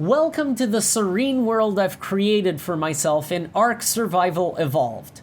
Welcome to the serene world I've created for myself in ARK Survival Evolved.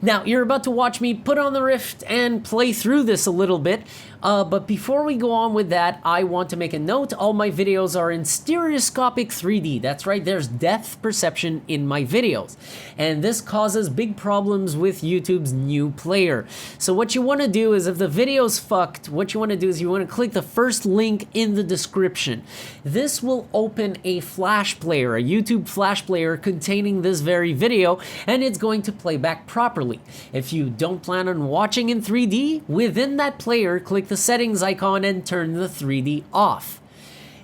Now, you're about to watch me put on the Rift and play through this a little bit, but before we go on with that, I want to make a note. All my videos are in stereoscopic 3D. That's right, there's depth perception in my videos. And this causes big problems with YouTube's new player. So what you want to do is, if the video's fucked, what you want to do is you want to click the first link in the description. This will open a Flash player, a YouTube Flash player containing this very video, and it's going to play back properly. If you don't plan on watching in 3D, within that player, click the settings icon and turn the 3D off.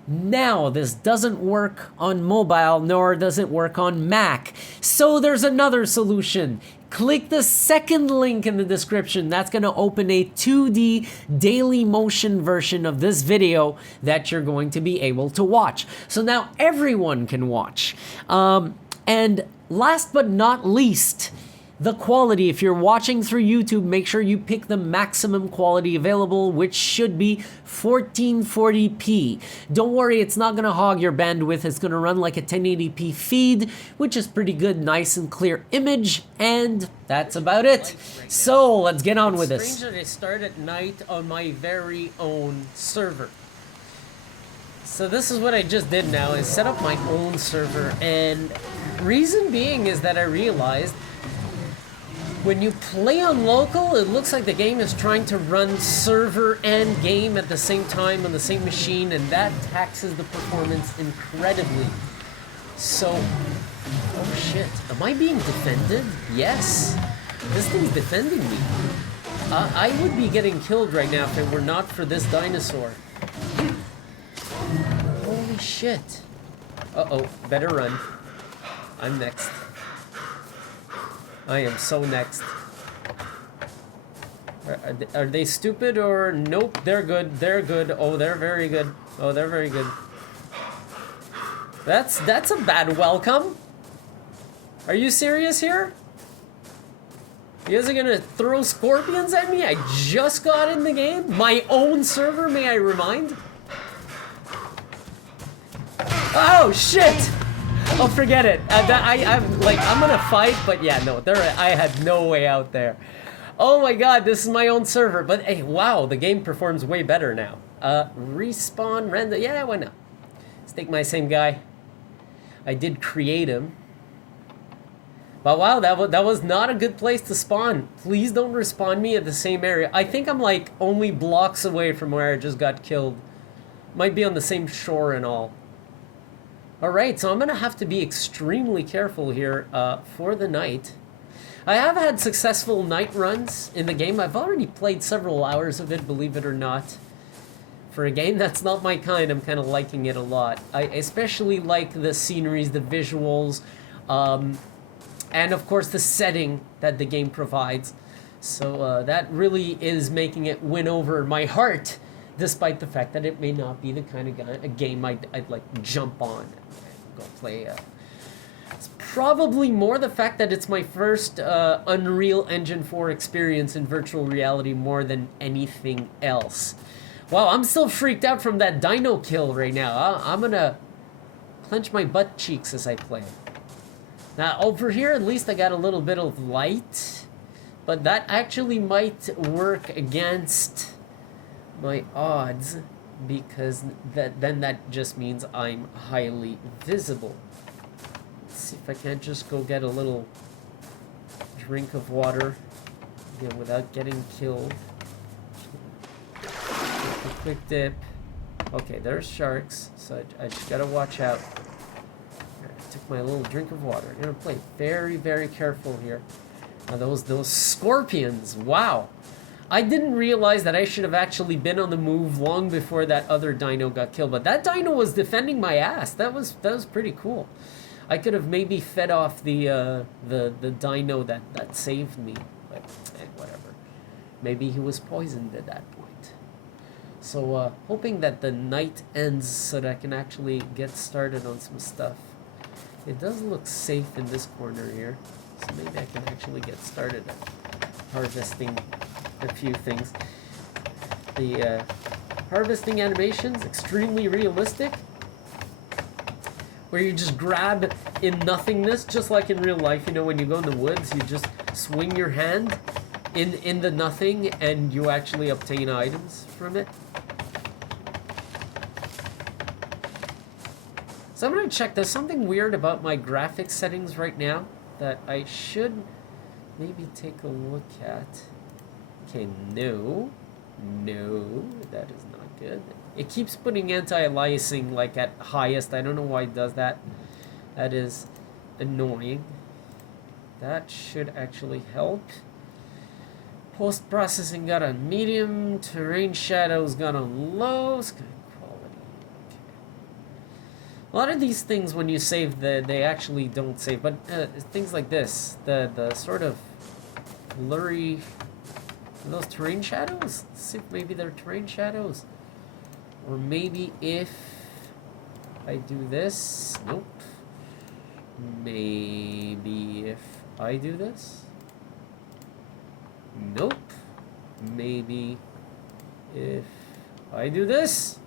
Now, this doesn't work on mobile, nor does it work on Mac. So there's another solution. Click the second link in the description. That's going to open a 2D daily motion version of this video that you're going to be able to watch. So now everyone can watch. And last but not least, the quality. If you're watching through YouTube, make sure you pick the maximum quality available, which should be 1440p. Don't worry, it's not gonna hog your bandwidth. It's gonna run like a 1080p feed, which is pretty good, nice and clear image, and that's about it. So let's get on with this. It's strange that I start at night on my very own server. So this is what I just did now, is set up my own server, and reason being is that I realized when you play on local, it looks like the game is trying to run server and game at the same time on the same machine, and that taxes the performance incredibly. So, oh shit, am I being defended? Yes, this thing's defending me. I would be getting killed right now if it were not for this dinosaur. Holy shit. Uh-oh, better run. I'm next. I am so next. Are they stupid or nope? They're good. They're good. Oh, they're very good. Oh, they're very good. That's a bad welcome. Are you serious here? You guys are gonna throw scorpions at me? I just got in the game. My own server, may I remind? Oh shit! Oh, forget it. I'm gonna fight, but yeah, no, I had no way out there. Oh my god, this is my own server, but hey, wow, the game performs way better now. Respawn, random, yeah, why not? Let's take my same guy. I did create him. But wow, that was not a good place to spawn. Please don't respawn me at the same area. I think I'm like only blocks away from where I just got killed. Might be on the same shore and all. Alright, so I'm going to have to be extremely careful here for the night. I have had successful night runs in the game. I've already played several hours of it, believe it or not. For a game that's not my kind, I'm kind of liking it a lot. I especially like the sceneries, the visuals, and of course the setting that the game provides. So that really is making it win over my heart, despite the fact that it may not be the kind of game I'd like to jump on and go play. It's probably more the fact that it's my first Unreal Engine 4 experience in virtual reality more than anything else. Wow, I'm still freaked out from that dino kill right now. I'm gonna clench my butt cheeks as I play. Now over here, at least I got a little bit of light, but that actually might work against my odds, because then that just means I'm highly visible. Let's see if I can't just go get a little drink of water again without getting killed. A quick dip. Okay, there's sharks, so I just gotta watch out. I took my little drink of water. I'm gonna play very, very careful here. Now those scorpions, wow. I didn't realize that I should have actually been on the move long before that other dino got killed, but that dino was defending my ass. That was pretty cool. I could have maybe fed off the dino that saved me, but whatever. Maybe he was poisoned at that point. So hoping that the night ends so that I can actually get started on some stuff. It does look safe in this corner here, so maybe I can actually get started at harvesting a few things. The harvesting animations, extremely realistic. where you just grab in nothingness, just like in real life. You know, when you go in the woods, you just swing your hand in the nothing, and you actually obtain items from it. So I'm gonna check. There's something weird about my graphics settings right now that I should maybe take a look at. Okay, no, that is not good. It keeps putting anti-aliasing like at highest. I don't know why it does that. That is annoying. That should actually help. Post-processing got on medium. Terrain shadows got on low. Sky quality. Okay. A lot of these things, when you save, they actually don't save. But things like this, the sort of blurry. Are those terrain shadows? Let's see if maybe they're terrain shadows. Or maybe if I do this. Nope. Maybe if I do this. Nope. Maybe if I do this.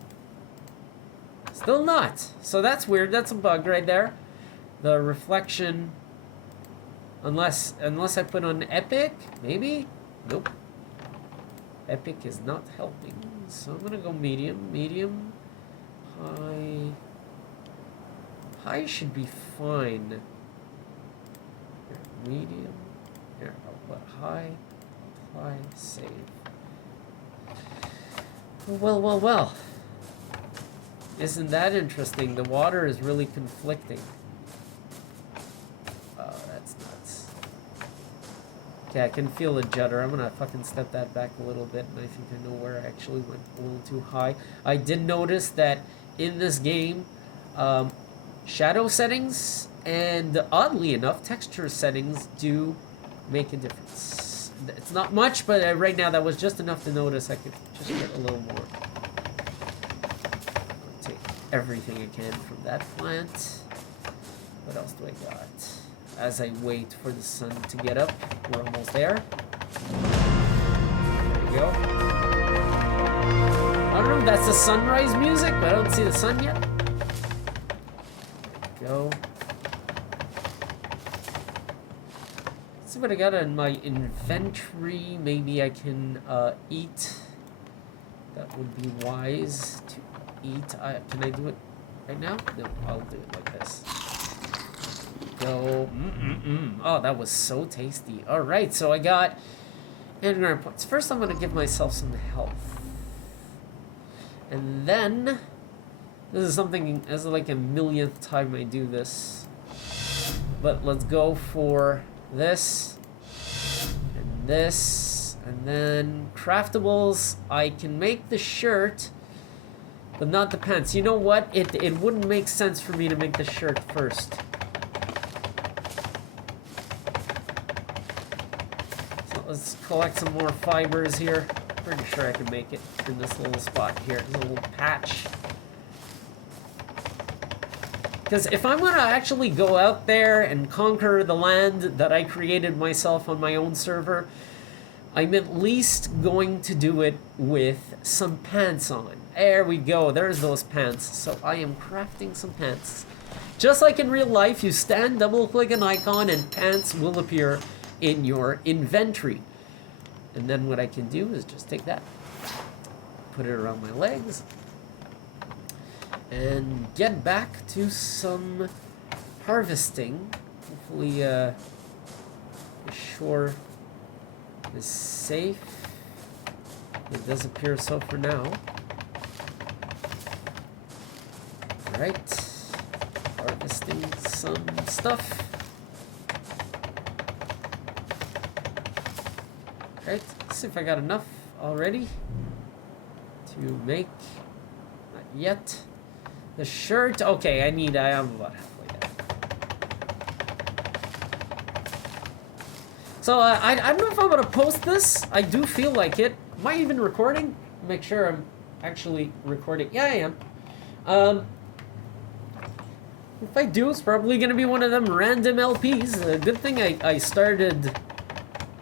Still not. So that's weird. That's a bug right there. The reflection. Unless I put on epic, maybe? Nope. Epic is not helping. So I'm gonna go medium. Medium. High. High should be fine. Here, medium. Here, I'll put high. Apply, save. Well. Isn't that interesting? The water is really conflicting. Oh, that's nuts. Okay, I can feel a judder. I'm gonna fucking step that back a little bit, and I think I know where I actually went a little too high. I did notice that in this game, shadow settings and, oddly enough, texture settings do make a difference. It's not much, but right now that was just enough to notice I could just get a little more. I'll take everything I can from that plant. What else do I got? As I wait for the sun to get up, we're almost there. There we go. I don't know if that's the sunrise music, but I don't see the sun yet. There we go. Let's see what I got in my inventory. Maybe I can eat. That would be wise to eat. Can I do it right now? No, I'll do it like this. Go. Oh, that was so tasty. All right, so I got engram points. First, I'm gonna give myself some health, and then this is something. This is like a millionth time I do this, but let's go for this and this, and then craftables. I can make the shirt, but not the pants. You know what? It wouldn't make sense for me to make the shirt first. So let's collect some more fibers here. Pretty sure I can make it in this little spot here, this little patch. Because if I'm going to actually go out there and conquer the land that I created myself on my own server, I'm at least going to do it with some pants on. There we go. There's those pants. So I am crafting some pants. Just like in real life, you stand, double-click an icon, and pants will appear in your inventory. And then what I can do is just take that, put it around my legs, and get back to some harvesting. Hopefully, the shore is safe. It does appear so for now. Alright. Harvesting some stuff. Alright, let's see if I got enough already to make. Not yet. The shirt, okay, I am about halfway there. So, I don't know if I'm gonna post this. I do feel like it. Am I even recording? Make sure I'm actually recording. Yeah, I am. If I do, it's probably gonna be one of them random LPs. A good thing I started.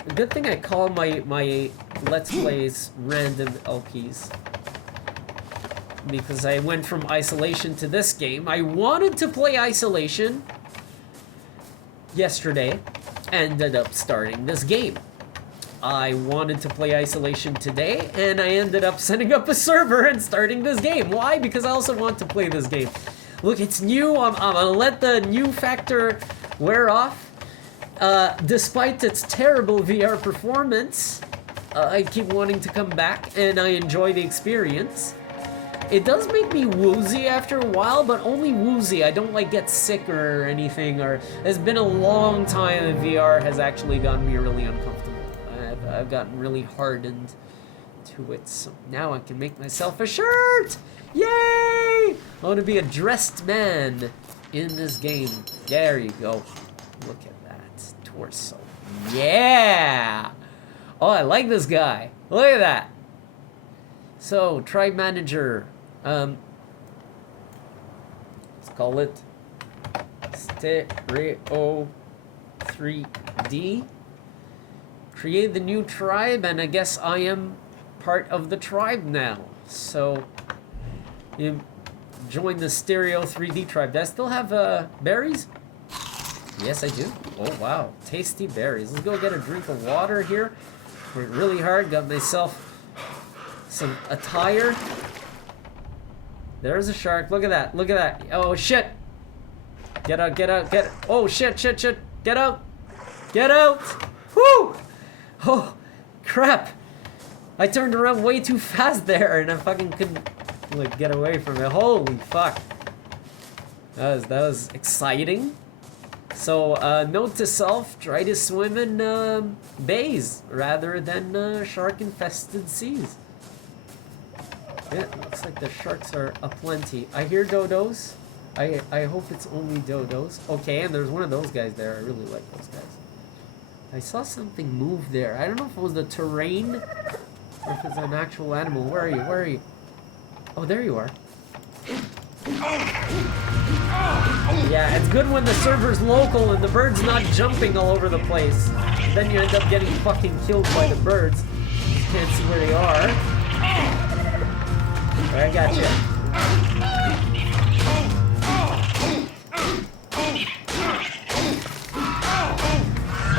A good thing I call my Let's Plays random LPs. because I went from Isolation to this game. I wanted to play Isolation yesterday, ended up starting this game. I wanted to play Isolation today, and I ended up setting up a server and starting this game. Why? Because I also want to play this game. Look, it's new. I'm gonna let the new factor wear off. Despite its terrible VR performance, I keep wanting to come back, and I enjoy the experience. It does make me woozy after a while, but only woozy. I don't like get sick or anything, or it's been a long time and VR has actually gotten me really uncomfortable. I've gotten really hardened to it, so now I can make myself a shirt! Yay! I want to be a dressed man in this game. There you go. Look at that. Torso. Yeah! Oh, I like this guy. Look at that. So, tribe manager. Let's call it Stereo 3D. Create the new tribe, and I guess I am part of the tribe now. So, you join the Stereo 3D tribe. Do I still have berries? Yes, I do. Oh, wow. Tasty berries. Let's go get a drink of water here. Worked really hard. Got myself some attire. There's a shark. Look at that. Look at that. Oh, shit. Get out, get out, get... Oh, shit, shit, shit. Get out. Get out. Woo! Oh, crap. I turned around way too fast there, and I fucking couldn't, like, get away from it. Holy fuck. That was exciting. So, note to self, try to swim in bays rather than shark-infested seas. Yeah, looks like the sharks are aplenty. I hear dodos. I hope it's only dodos. Okay, and there's one of those guys there. I really like those guys. I saw something move there. I don't know if it was the terrain or if it's an actual animal. Where are you? Where are you? Oh, there you are. Yeah, it's good when the server's local and the bird's not jumping all over the place. Then you end up getting fucking killed by the birds. You can't see where they are. I got you.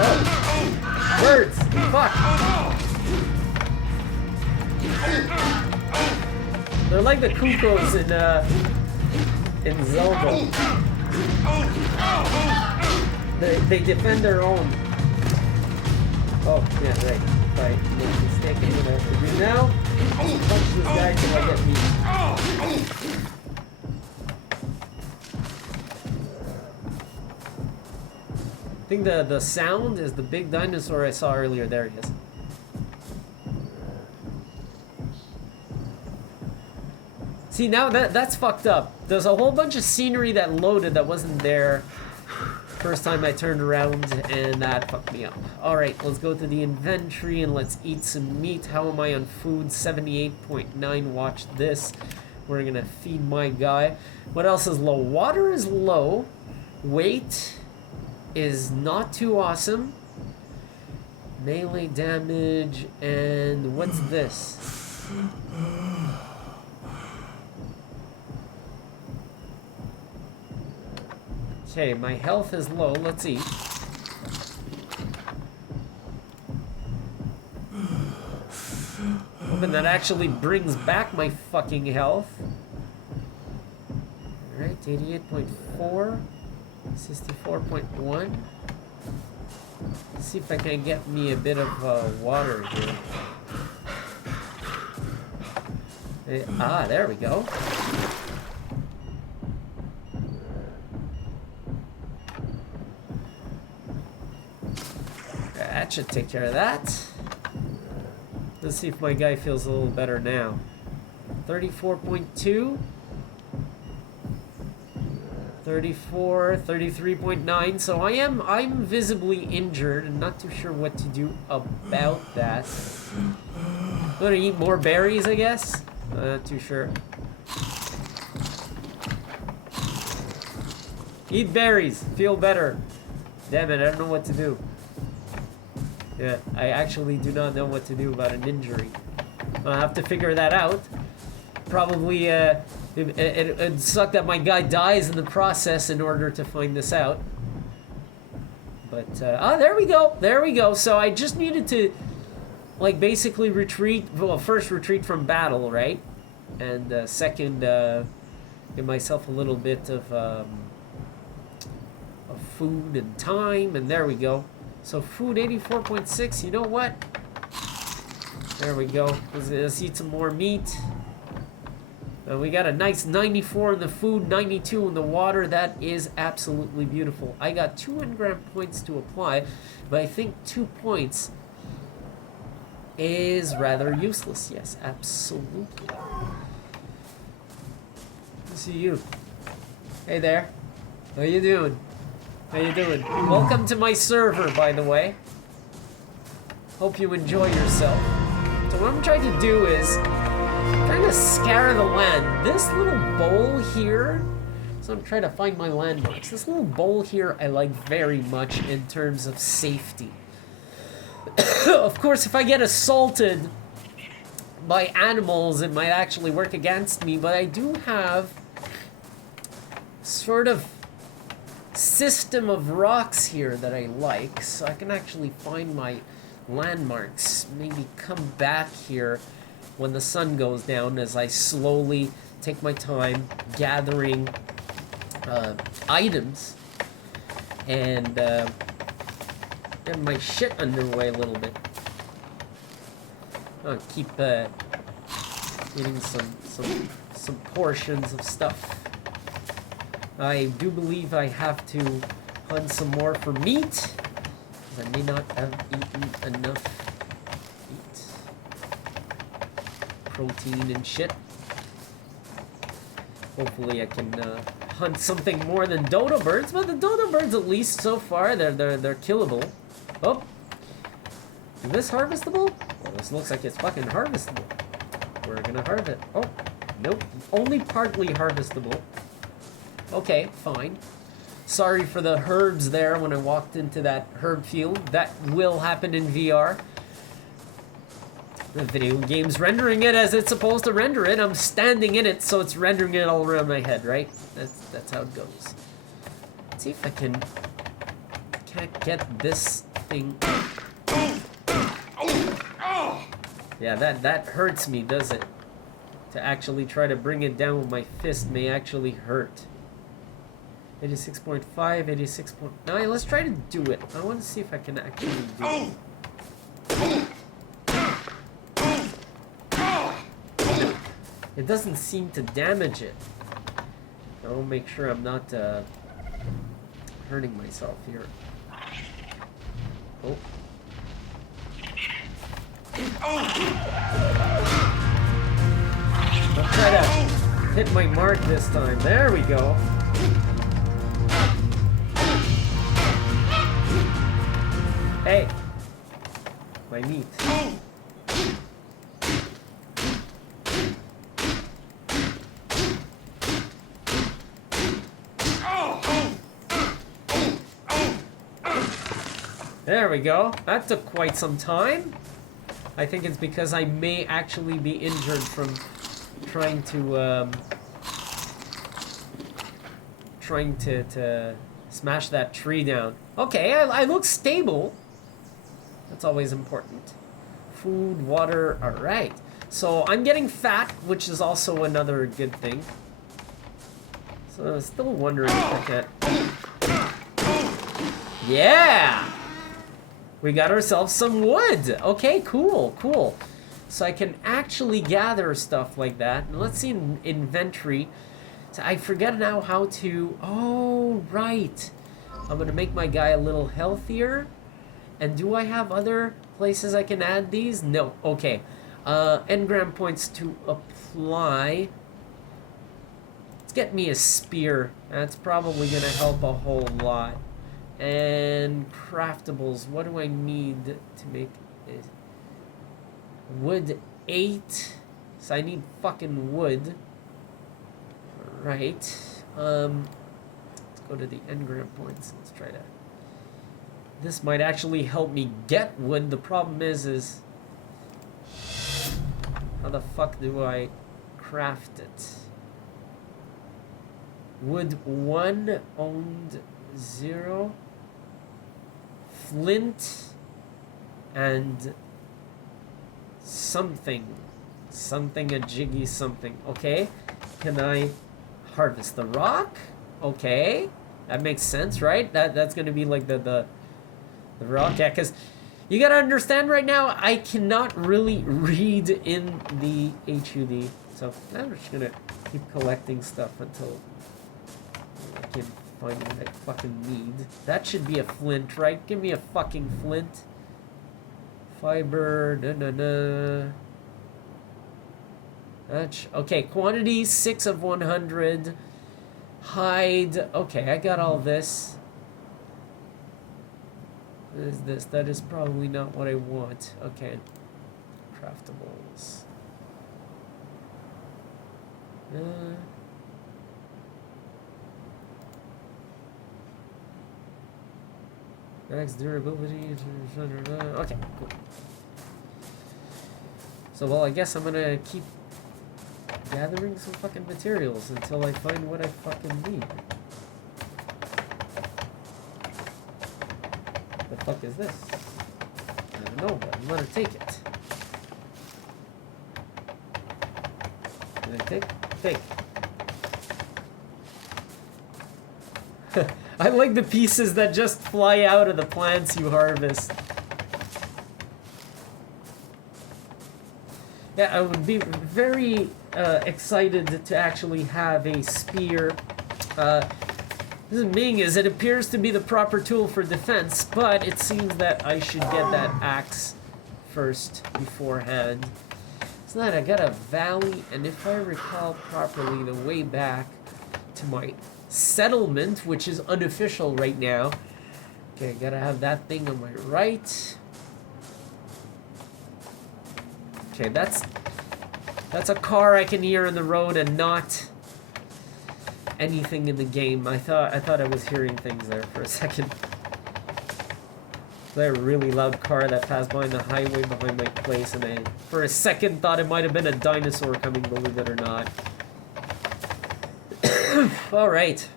Oh. Birds! Fuck! They're like the cuckoos in Zelda. They defend their own. Oh, yeah, right. If I'm not mistaken, what I have to do now, punch this guy till I get me. I think the sound is the big dinosaur I saw earlier. There he is. See, now that's fucked up. There's a whole bunch of scenery that loaded that wasn't there first time I turned around, and that fucked me up. Alright, let's go to the inventory and let's eat some meat. How am I on food? 78.9. Watch this. We're gonna feed my guy. What else is low? Water is low. Weight is not too awesome. Melee damage, and what's this? Okay, my health is low. Let's eat. Hoping that actually brings back my fucking health. Alright, 88.4. 64.1. Let's see if I can get me a bit of water here. There we go. That should take care of that. Let's see if my guy feels a little better now. 34.2. 34, 33.9. So I'm visibly injured and not too sure what to do about that. I'm gonna eat more berries, I guess. Not too sure. Eat berries, feel better. Damn it, I don't know what to do. Yeah, I actually do not know what to do about an injury. I'll have to figure that out. Probably, it'd suck that my guy dies in the process in order to find this out. But, there we go. There we go. So I just needed to, like, basically retreat. Well, first retreat from battle, right? And, second, give myself a little bit of food and time. And there we go. So food 84.6. You know what? There we go. Let's eat some more meat. We got a nice 94 in the food, 92 in the water. That is absolutely beautiful. I got 2 engram points to apply, but I think 2 points is rather useless. Yes, absolutely. Let's see you. Hey there. How you doing? How you doing? Welcome to my server, by the way. Hope you enjoy yourself. So what I'm trying to do is trying to scour the land. This little bowl here, so I'm trying to find my landmarks. This little bowl here I like very much in terms of safety. Of course, if I get assaulted by animals, it might actually work against me, but I do have sort of system of rocks here that I like, so I can actually find my landmarks. Maybe come back here when the sun goes down as I slowly take my time gathering items and get my shit underway a little bit. I'll keep eating some portions of stuff. I do believe I have to hunt some more for meat, because I may not have eaten enough meat. Protein and shit. Hopefully I can hunt something more than dodo birds, but the dodo birds, at least so far, they're killable. Oh, is this harvestable? Well, this looks like it's fucking harvestable. We're gonna harvest. Oh, nope, only partly harvestable. Okay, fine. Sorry for the herbs there when I walked into that herb field. That will happen in VR. The video game's rendering it as it's supposed to render it. I'm standing in it, so it's rendering it all around my head, right? That's how it goes. Let's see if I can't get this thing. Yeah, that hurts me, does it? To actually try to bring it down with my fist may actually hurt. 86.5, 86.9. Let's try to do it. I want to see if I can actually do it. It doesn't seem to damage it. I'll make sure I'm not hurting myself here. Oh. I'll try to hit my mark this time. There we go. Hey, my meat. There we go. That took quite some time. I think it's because I may actually be injured from trying to smash that tree down. Okay, I look stable. That's always important. Food, water, alright. So I'm getting fat, which is also another good thing. So I'm still wondering if I can't... Yeah! We got ourselves some wood! Okay, cool, cool. So I can actually gather stuff like that. And let's see in inventory. So I forget now how to... Oh, right. I'm gonna make my guy a little healthier. And do I have other places I can add these? No. Okay. Engram points to apply. Let's get me a spear. That's probably gonna help a whole lot. And craftables. What do I need to make it? Wood 8. So I need fucking wood. Alright. Let's go to the engram points. Let's try to... This might actually help me get wood. The problem is how the fuck do I craft it? Wood 1 owned 0. Flint and something. Something a jiggy something. Okay. Can I harvest the rock? Okay. That makes sense, right? That's gonna be like the rock. Yeah, because you gotta understand right now, I cannot really read in the HUD. So I'm just gonna keep collecting stuff until I can find what I fucking need. That should be a flint, right? Give me a fucking flint. Fiber, okay, quantity 6 of 100. Hide. Okay, I got all this. What is this? That is probably not what I want. Okay. Craftables. Max durability. Okay, cool. So, well, I guess I'm gonna keep gathering some fucking materials until I find what I fucking need. The fuck is this? I don't know, but I'm gonna take it. Can I take? Take. I like the pieces that just fly out of the plants you harvest. Yeah, I would be very excited to actually have a spear. This being is, it appears to be the proper tool for defense, but it seems that I should get that axe first beforehand. So that I got a valley, and if I recall properly, the way back to my settlement, which is unofficial right now. Okay, gotta have that thing on my right. Okay, that's a car I can hear on the road and not anything in the game. I thought I was hearing things there for a second. There's a really loud car that passed by on the highway behind my place, and I, for a second, thought it might have been a dinosaur coming, believe it or not. Alright.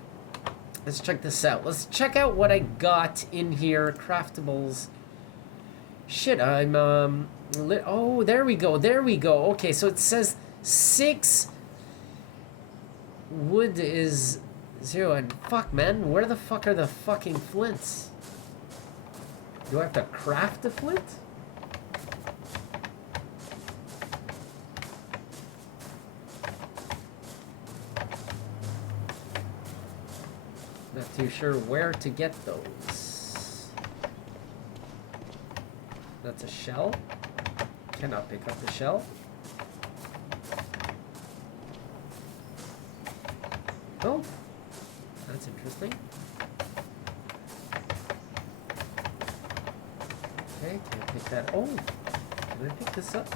Let's check this out. Let's check out what I got in here. Craftables. Shit, I'm, oh, there we go. There we go. Okay, so it says 6. Wood is 0. And fuck, man. Where the fuck are the fucking flints? Do I have to craft a flint? Not too sure where to get those. That's a shell. Cannot pick up the shell. Oh, that's interesting. Okay, can I pick that? Oh, can I pick this up?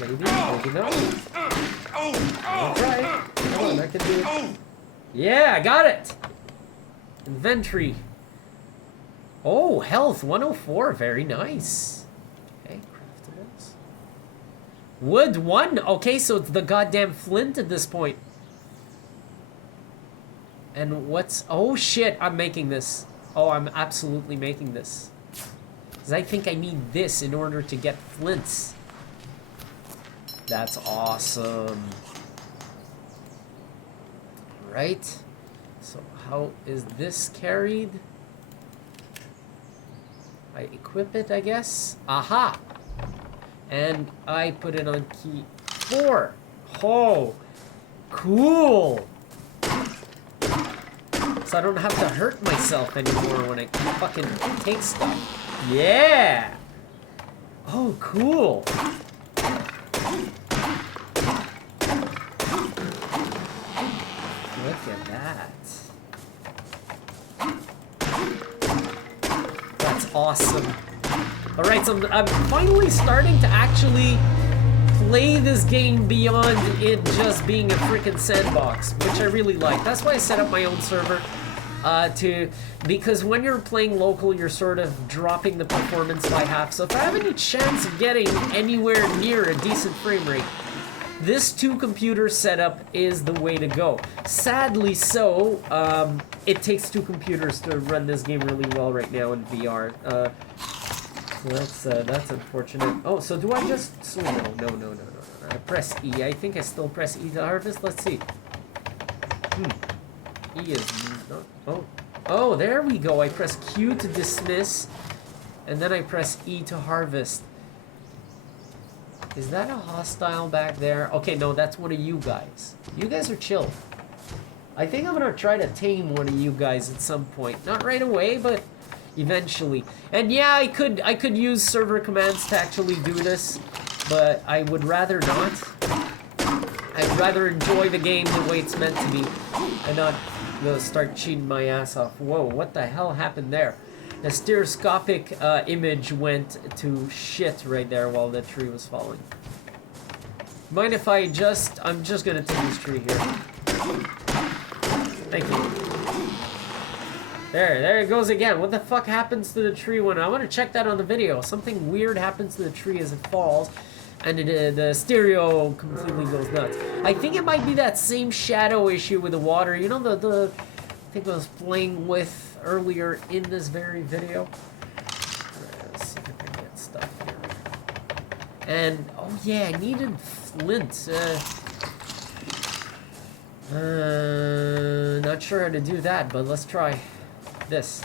Maybe, maybe not. Alright, come on, I can do it. Yeah, I got it! Inventory. Oh, health, 104, very nice. Okay, craftables. Wood, 1, okay, so it's the goddamn flint at this point. And what's, oh shit, I'm making this. Oh, I'm absolutely making this. Because I think I need this in order to get flints. That's awesome. Right? So how is this carried? I equip it, I guess. Aha! And I put it on key 4. Oh, cool! So I don't have to hurt myself anymore when I fucking take stuff. Yeah! Oh, cool! Look at that. That's awesome. Alright, so I'm finally starting to actually play this game beyond it just being a freaking sandbox, which I really like. That's why I set up my own server. because when you're playing local, you're sort of dropping the performance by half. So if I have any chance of getting anywhere near a decent frame rate, this two-computer setup is the way to go. Sadly so, it takes two computers to run this game really well right now in VR. So that's unfortunate. Oh, so do I just... So no. I press E. I think I still press E to harvest. Let's see. E is not... Oh, there we go. I press Q to dismiss, and then I press E to harvest. Is that a hostile back there? Okay, no, that's one of you guys. You guys are chill. I think I'm gonna try to tame one of you guys at some point. Not right away, but eventually. And yeah, I could use server commands to actually do this, but I would rather not. I'd rather enjoy the game the way it's meant to be, and not start cheating my ass off. Whoa, what the hell happened there? The stereoscopic image went to shit right there while the tree was falling. Mind if I'm just gonna take this tree here. Thank you. There it goes again. What the fuck happens to the tree when... I want to check that on the video. Something weird happens to the tree as it falls, and the stereo completely goes nuts. I think it might be that same shadow issue with the water. You know the I think I was playing with earlier in this very video. Let's see if I can get stuff here. And oh yeah, I needed flint. Not sure how to do that, but let's try this.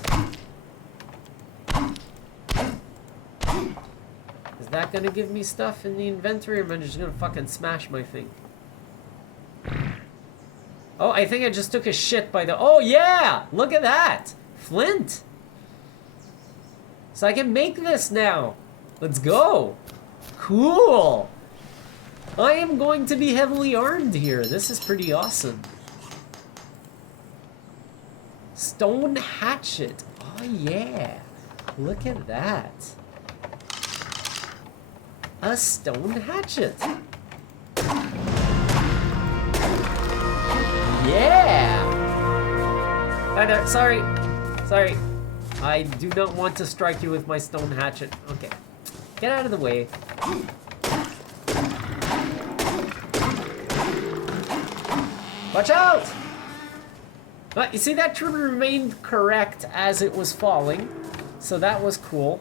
Is that gonna give me stuff in the inventory, or am I just gonna fucking smash my thing? Oh, I think I just took a shit by the... Oh yeah! Look at that! Flint! So I can make this now. Let's go! Cool! I am going to be heavily armed here. This is pretty awesome. Stone hatchet. Oh yeah. Look at that. A stone hatchet. Yeah! Hi there. Sorry. I do not want to strike you with my stone hatchet. Okay. Get out of the way. Watch out! You see, that tree remained correct as it was falling, so that was cool.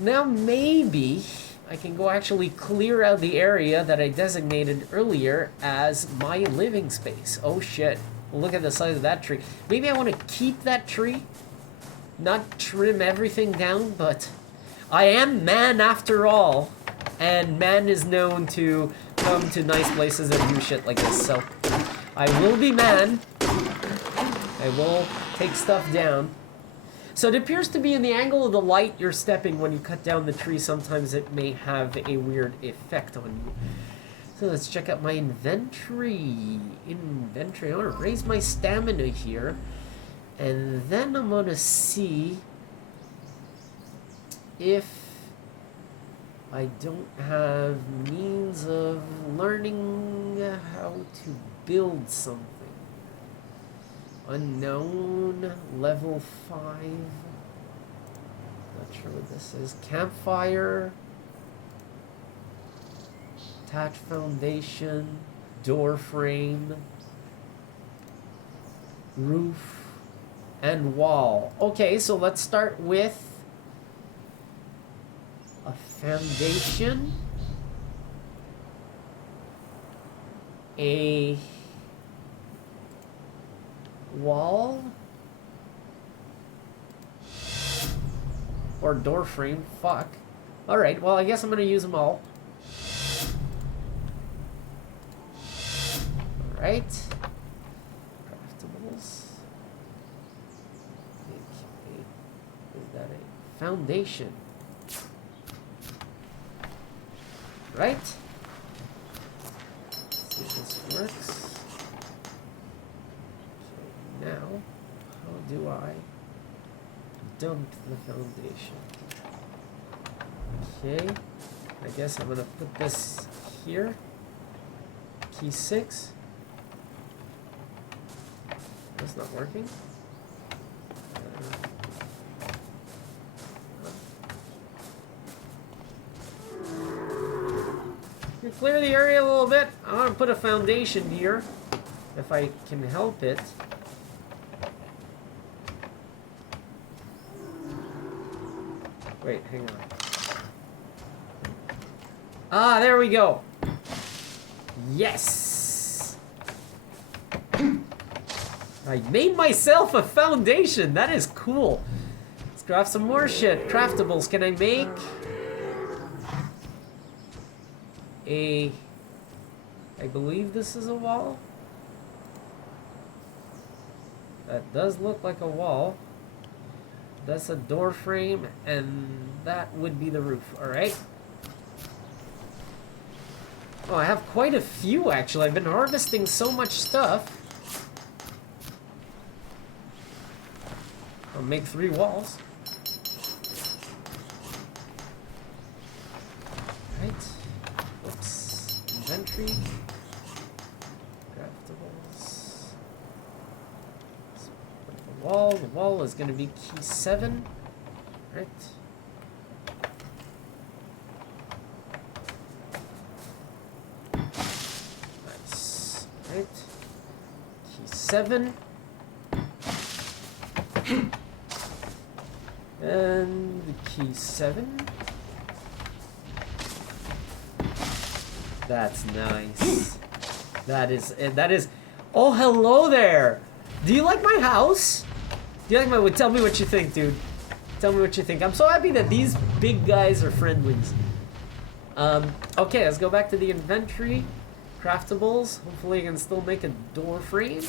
Now maybe I can go actually clear out the area that I designated earlier as my living space. Oh shit. Look at the size of that tree. Maybe I want to keep that tree, not trim everything down, but I am man after all, and man is known to come to nice places and do shit like this, so I will be man. I will take stuff down. So it appears to be in the angle of the light you're stepping when you cut down the tree. Sometimes it may have a weird effect on you. So let's check out my inventory. I want to raise my stamina here. And then I'm going to see if I don't have means of learning how to build something. Unknown, level 5. Not sure what this is. Campfire. Attach foundation. Door frame. Roof. And wall. Okay, so let's start with a foundation. A wall or door frame. Fuck. All right, well, I guess I'm gonna use them all. All right, craftables. Okay. Is that a foundation? Right. Let's see if this works. Now, how do I dump the foundation? Okay, I guess I'm gonna put this here. Key 6. That's not working. You clear the area a little bit. I want to put a foundation here, if I can help it. Wait, hang on. Ah, there we go. Yes! I made myself a foundation. That is cool. Let's craft some more shit. Craftables. Can I make a... I believe this is a wall. That does look like a wall. That's a door frame, and that would be the roof. Alright. Oh, I have quite a few, actually. I've been harvesting so much stuff. I'll make 3 walls. Right. Oops. Inventory. Craftables. Let's put the wall. The wall is going to be key 7. Right. Nice. Right. Key 7. And the key 7. That's nice. That is. Oh, hello there. Do you like my house? Do you like my? Tell me what you think, dude. Tell me what you think. I'm so happy that these big guys are friendlies. Okay, let's go back to the inventory. Craftables. Hopefully, I can still make a door frame.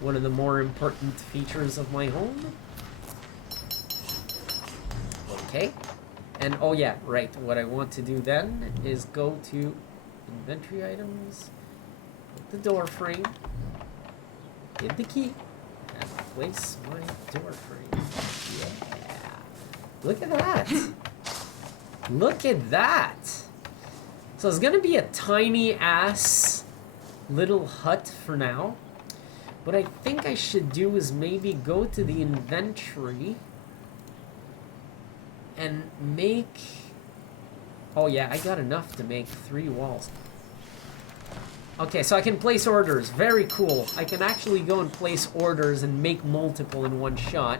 One of the more important features of my home. Okay. And oh yeah, right. What I want to do then is go to inventory items, put the door frame, get the key, and place my door frame. Yeah. Look at that. Look at that. So it's gonna be a tiny ass little hut for now. What I think I should do is maybe go to the inventory and make... Oh yeah, I got enough to make 3 walls. Okay, so I can place orders. Very cool. I can actually go and place orders and make multiple in one shot.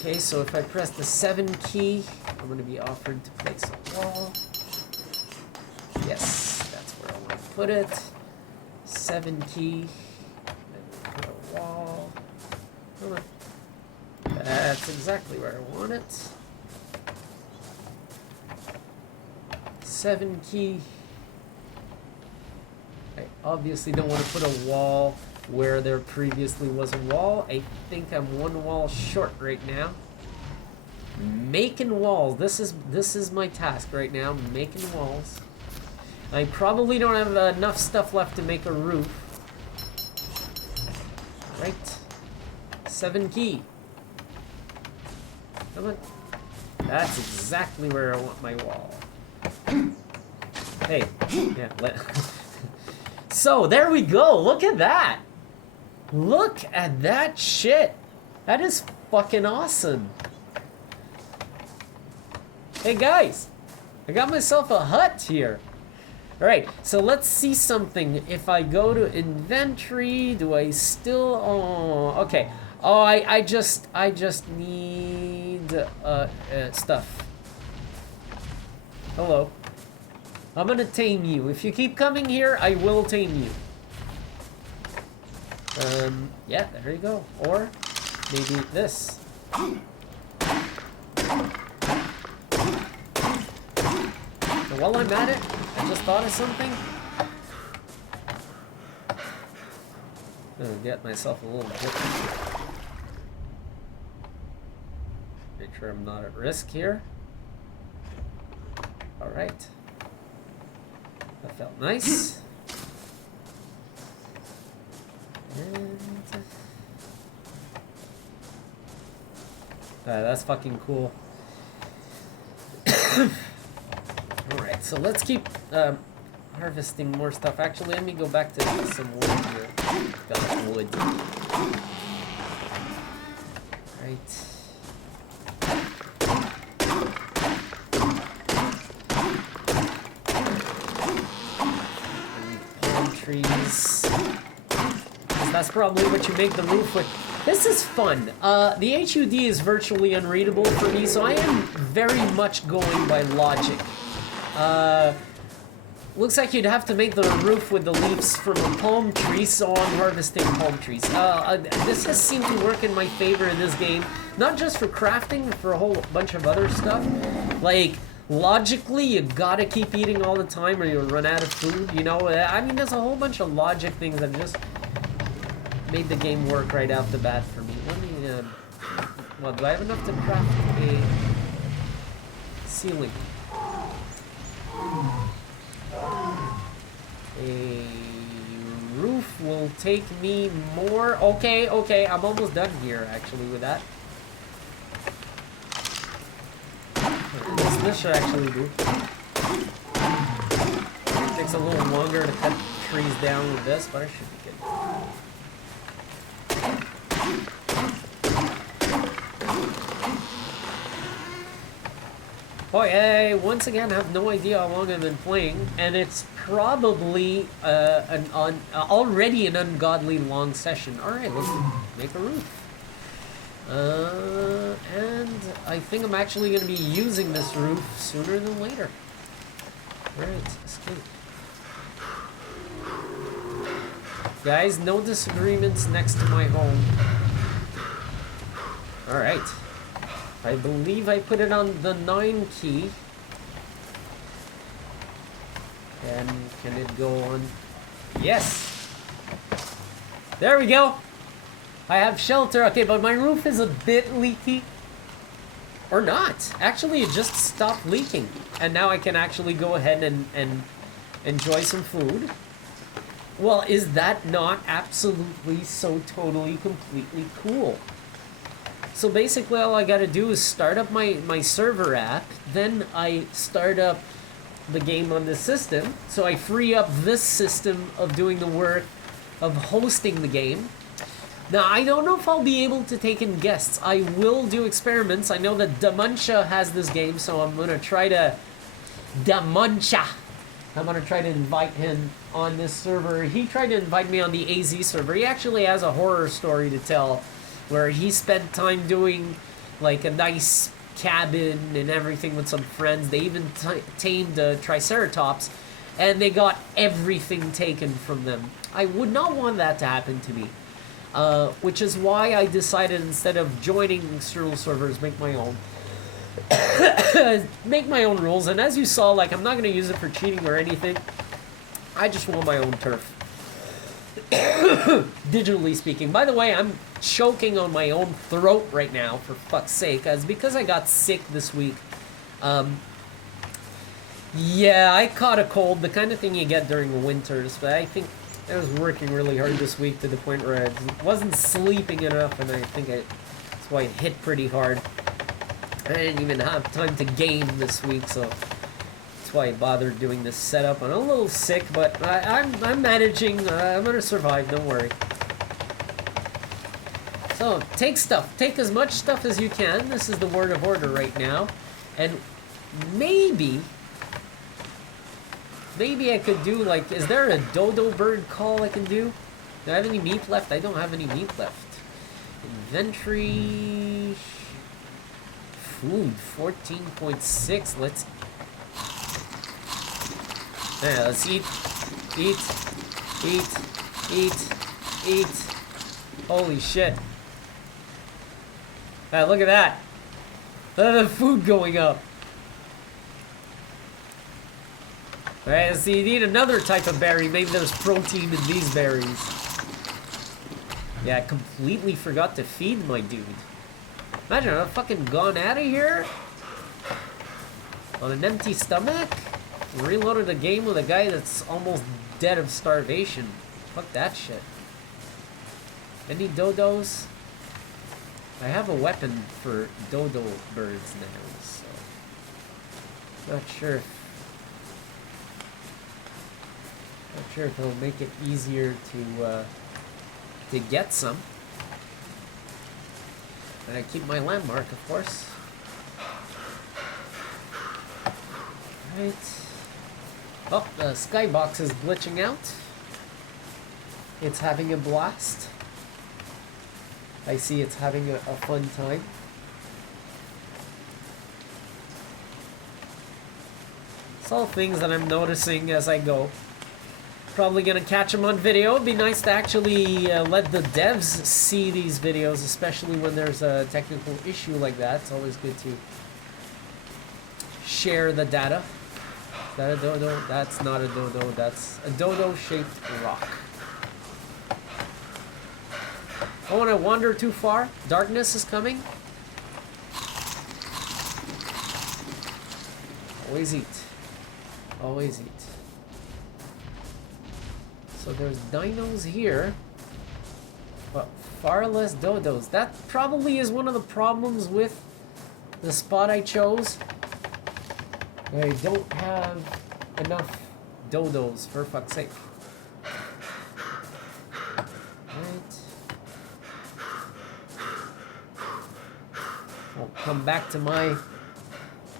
Okay, so if I press the 7 key, I'm going to be offered to place a wall. Yes, that's where I want to put it. 7 key. Then put a wall. Come on. That's exactly where I want it. 7 key. I obviously don't want to put a wall where there previously was a wall. I think I'm 1 wall short right now. Making walls. This is my task right now. Making walls. I probably don't have enough stuff left to make a roof. Right. 7 key. Come on. That's exactly where I want my wall. Hey. Yeah, So, there we go. Look at that. Look at that shit. That is fucking awesome. Hey, guys. I got myself a hut here. Alright, so let's see something. If I go to inventory, do I still... Oh, okay. Oh, I just need stuff. Hello. I'm gonna tame you. If you keep coming here, I will tame you. Yeah, there you go. Or maybe this. So while I'm at it, I just thought of something. I'm gonna get myself a little bit. Make sure I'm not at risk here. Alright. That felt nice. And that's fucking cool. Alright, so let's keep... harvesting more stuff. Actually, let me go back to some wood here. Got wood. Right. Palm trees. That's probably what you make the roof with. This is fun. The HUD is virtually unreadable for me, so I am very much going by logic. Looks like you'd have to make the roof with the leaves from a palm tree, so I'm harvesting palm trees. This has seemed to work in my favor in this game, not just for crafting, but for a whole bunch of other stuff. Like, logically, you gotta keep eating all the time or you'll run out of food, you know? I mean, there's a whole bunch of logic things that just made the game work right off the bat for me. Let me, well, do I have enough to craft a ceiling? A roof will take me more. Okay, okay, I'm almost done here, actually, with that. This should actually do. It takes a little longer to cut trees down with this, but it should be good. Oh yeah, once again, I have no idea how long I've been playing, and it's probably already an ungodly long session. Alright, let's make a roof. And I think I'm actually going to be using this roof sooner than later. Alright, escape. Guys, no disagreements next to my home. Alright. I believe I put it on the 9 key. And can it go on? Yes! There we go! I have shelter. Okay, but my roof is a bit leaky. Or not. Actually, it just stopped leaking. And now I can actually go ahead and enjoy some food. Well, is that not absolutely so totally completely cool? So basically all I gotta do is start up my server app, then I start up the game on this system, so I free up this system of doing the work of hosting the game. Now, I don't know if I'll be able to take in guests. I will do experiments. I know that Damuncha has this game, so I'm gonna try to... Damuncha! I'm gonna try to invite him on this server. He tried to invite me on the AZ server. He actually has a horror story to tell, where he spent time doing like a nice cabin and everything with some friends. They even tamed a triceratops, and they got everything taken from them. I would not want that to happen to me, which is why I decided, instead of joining external servers, make my own. Make my own rules. And as you saw, like, I'm not going to use it for cheating or anything. I just want my own turf. Digitally speaking. By the way, I'm choking on my own throat right now, for fuck's sake. It's because I got sick this week. Yeah, I caught a cold, the kind of thing you get during the winters, but I think I was working really hard this week to the point where I wasn't sleeping enough, and I think that's why it hit pretty hard. I didn't even have time to game this week, so that's why I bothered doing this setup. I'm a little sick, but I'm managing. I'm gonna survive, don't worry. So, take stuff. Take as much stuff as you can. This is the word of order right now. And maybe I could do, like, is there a dodo bird call I can do? Do I have any meat left? I don't have any meat left. Inventory... Food, 14.6. Let's... Yeah, let's eat. Eat. Eat. Eat. Eat. Holy shit. Ah, look at that. Look at the food going up. Alright, so you need another type of berry. Maybe there's protein in these berries. Yeah, I completely forgot to feed my dude. Imagine I've fucking gone out of here on an empty stomach. Reloaded a game with a guy that's almost dead of starvation. Fuck that shit. Any dodos? I have a weapon for dodo birds now, so... Not sure. Sure, it'll make it easier to get some. And I keep my landmark, of course. Right. Oh, the skybox is glitching out. It's having a blast. I see it's having a fun time. It's all things that I'm noticing as I go. Probably gonna catch them on video. It'd be nice to actually let the devs see these videos, especially when there's a technical issue like that. It's always good to share the data. Is that a dodo? That's not a dodo. That's a dodo-shaped rock. I want to wander too far. Darkness is coming. Always eat. Always eat. So there's dinos here, but far less dodos. That probably is one of the problems with the spot I chose. I don't have enough dodos, for fuck's sake. Right. I'll come back to my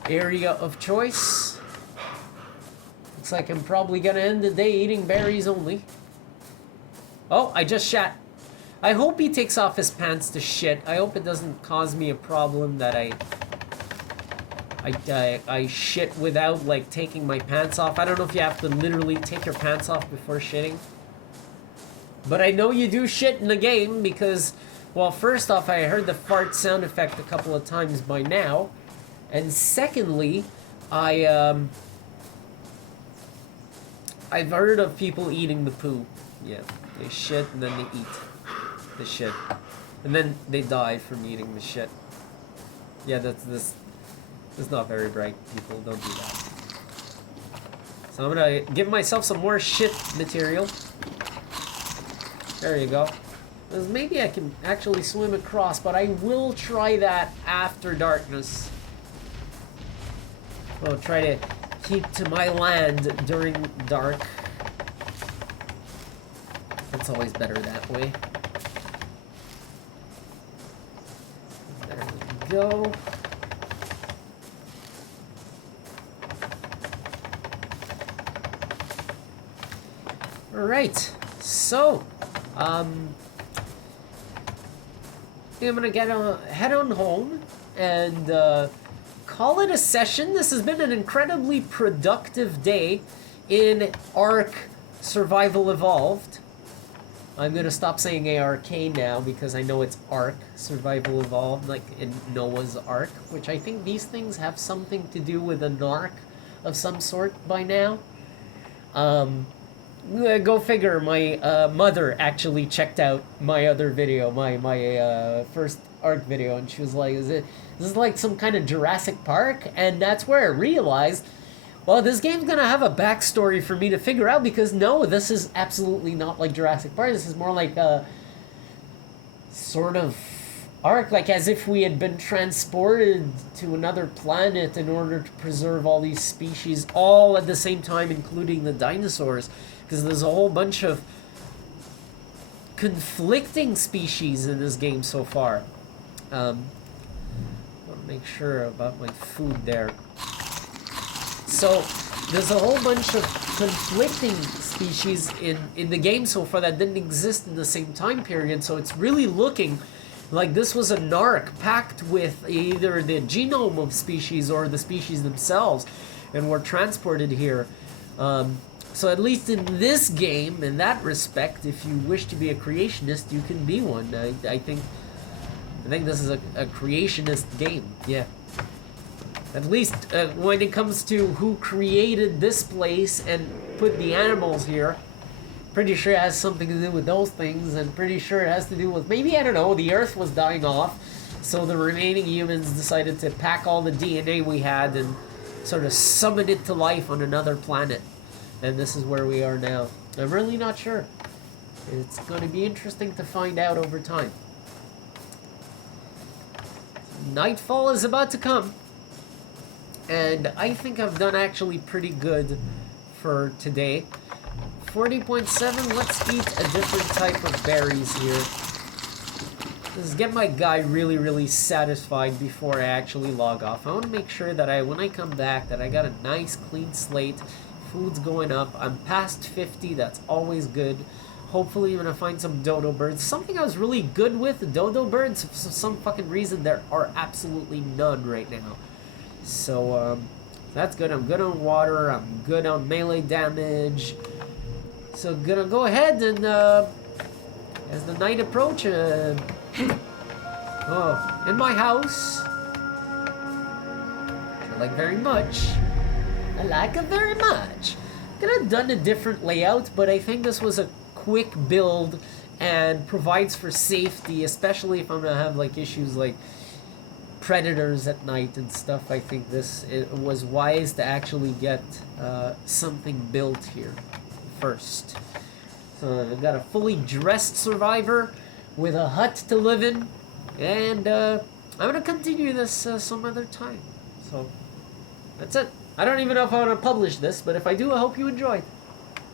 area of choice. Looks like I'm probably gonna end the day eating berries only. Oh, I just shat. I hope he takes off his pants to shit. I hope it doesn't cause me a problem that I shit without, like, taking my pants off. I don't know if you have to literally take your pants off before shitting. But I know you do shit in the game because, well, first off, I heard the fart sound effect a couple of times by now. And secondly, I've heard of people eating the poo. Yeah, they shit and then they eat the shit. And then they die from eating the shit. Yeah, that's not very bright. People don't do that. So I'm gonna give myself some more shit material. There you go. Because maybe I can actually swim across, but I will try that after darkness. I'll try to keep to my land during dark. It's always better that way. There we go. Alright, so I'm gonna head on home and call it a session. This has been an incredibly productive day in ARK Survival Evolved. I'm gonna stop saying ARK now because I know it's ARK Survival Evolved, like in Noah's Ark, which I think these things have something to do with an ark of some sort by now. Go figure. My mother actually checked out my other video, my first ARK video, and she was like, this is like some kind of Jurassic Park? And that's where I realized, well, this game's gonna have a backstory for me to figure out, because no, this is absolutely not like Jurassic Park. This is more like a sort of ARK, like as if we had been transported to another planet in order to preserve all these species all at the same time, including the dinosaurs, because there's a whole bunch of conflicting species in this game so far. I want to make sure about my food there. So there's a whole bunch of conflicting species in the game so far that didn't exist in the same time period, so it's really looking like this was an ARK packed with either the genome of species or the species themselves, and were transported here. So at least in this game, in that respect, if you wish to be a creationist, you can be one. I think this is a creationist game, yeah. At least when it comes to who created this place and put the animals here. Pretty sure it has something to do with those things, and pretty sure it has to do with, maybe, I don't know, the Earth was dying off, so the remaining humans decided to pack all the DNA we had and sort of summon it to life on another planet. And this is where we are now. I'm really not sure. It's going to be interesting to find out over time. Nightfall is about to come, and I think I've done actually pretty good for today. 40.7, let's eat a different type of berries here. Let's get my guy really, really satisfied before I actually log off. I want to make sure that when I come back, that I got a nice clean slate. Food's going up. I'm past 50, that's always good. Hopefully I'm gonna find some dodo birds. Something I was really good with, dodo birds, for some fucking reason there are absolutely none right now. So, that's good. I'm good on water, I'm good on melee damage. So gonna go ahead and, as the night approaches, oh, in my house, I like very much. I like it very much. Could have done a different layout, but I think this was a quick build and provides for safety, especially if I'm gonna have like issues like predators at night and stuff. I think it was wise to actually get something built here first. So I've got a fully dressed survivor with a hut to live in, and I'm gonna continue this some other time. So that's it. I don't even know if I want to publish this, but if I do, I hope you enjoyed.